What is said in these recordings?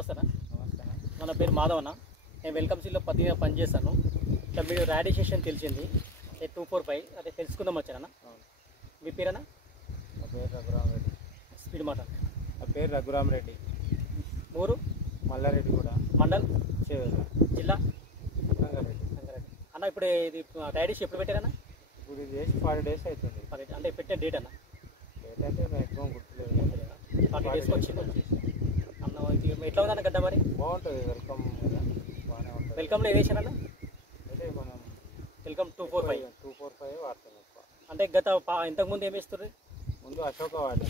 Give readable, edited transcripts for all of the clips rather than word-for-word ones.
నమస్తే అన్న. నమస్తే. మన పేరు మాధవ్ అన్న. నేను వెల్కమ్ సీడ్లో పత్తిగా పనిచేస్తాను. ఇట్లా మీరు రాడియేషన్ తెలిసింది 245 అంటే తెలుసుకుందాం వచ్చానన్న. మీ పేరన్నా? నా పేరు రఘురామరెడ్డి. స్పీడ్ మాట. నా పేరు రఘురామరెడ్డి. ఊరు? మల్లారెడ్డి కూడా. మండల్? చేవెళ్ళ. జిల్లా? రంగారెడ్డి. అన్న ఇప్పుడు ఇది రాడియేషన్ ఎప్పుడు పెట్టారన్నా? ఇప్పుడు ఇది చేసి 40 days అవుతుంది. అంటే పెట్టిన డేట్ అన్న? డేట్ అంటే మ్యాక్సిమం గుర్తులేదు. 40 days వచ్చింది. అన్న ఇది ఎట్లా ఉందన్న గడ్డ మరి? బాగుంటుంది. వెల్కమ్ బాగానే ఉంటుంది. వెల్కమ్లో ఏది వేసారన్న? అయితే మనం వెల్కమ్ 245 వాడతాం ఎక్కువ. అంటే ఇంతకుముందు ఏమి వేస్తారు? ముందు అశోక వాడాం,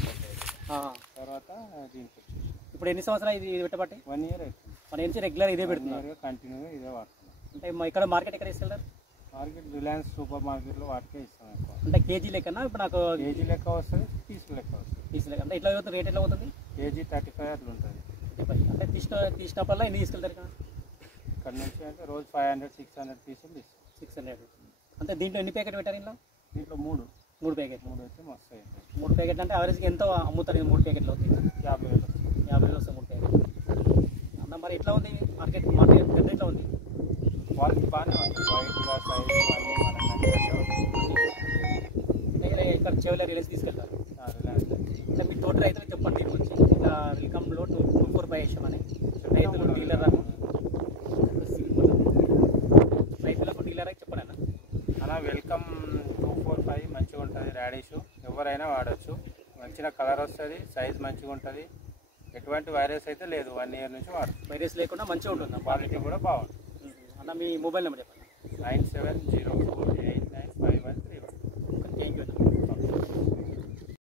తర్వాత దీనికి వచ్చి ఇప్పుడు ఎన్ని సంవత్సరాలు ఇది పెట్టబట్టి? 1 year అవుతుంది. మన నుంచి రెగ్యులర్ ఇదే పెడుతున్నారు? కంటిన్యూగా ఇదే వాడుతున్నాం. అంటే ఇక్కడ మార్కెట్ ఎక్కడ ఇస్తారు? మార్కెట్ రిలయన్స్ సూపర్ మార్కెట్లో వాటికే ఇస్తాం ఎక్కువ. అంటే కేజీ లెక్కనా? ఇప్పుడు నాకు కేజీ లెక్క వస్తుంది, పీసులు లెక్క వస్తుంది. పీస్ లెక్క అంటే ఎట్లా అవుతుంది? రేట్ ఎట్లా అవుతుంది? కేజీ 35 అట్లా ఉంటుంది. అంటే తీసినప్పుడల్లా ఎన్ని తీసుకెళ్తారు ఇక్కడ? ఇక్కడ నుంచి అంటే రోజు 500-600 పీసులు తీస్తాం. 600. అంటే దీంట్లో ఎన్ని ప్యాకెట్ పెట్టారు? ఇంట్లో దీంట్లో 3 ప్యాకెట్లు. 3 అయితే మస్తు అవుతుంది. 3 ప్యాకెట్లు అంటే అవరేజ్కి ఎంత అమ్ముతారు? 3 ప్యాకెట్లు అవుతుంది 50,000. 50,000 వస్తాయి 3 ప్యాకెట్లు. అన్న మరి ఎట్లా ఉంది మార్కెట్ పెద్ద ఎట్లా ఉంది? క్వాలిటీ బాగానే ఉంటుంది. వైట్గా సైజ్ అన్నీ మనకు నచ్చినట్టే ఉంటుంది. ఇక్కడ చెవుల రిలయన్స్ తీసుకెళ్తారు. రిలయన్స్ అంటే మీ తోట రైతులు చెప్పండి వచ్చి ఇట్లా వెల్కమ్లో 245 వేసామని రైతులు డీలర్ రైతులకు డీలర్ చెప్పండి అన్న. అలా వెల్కమ్ 245 మంచిగా ఉంటుంది. రాడిష్ ఎవరైనా వాడచ్చు. మంచిగా కలర్ వస్తుంది, సైజ్ మంచిగా ఉంటుంది. ఎటువంటి వైరస్ అయితే లేదు. 1 year నుంచి వాడచ్చు. వైరస్ లేకుండా మంచిగా ఉంటుంది. క్వాలిటీ కూడా బాగుంటుంది. అన్న మీ మొబైల్ నెంబర్ చెప్పండి. 9706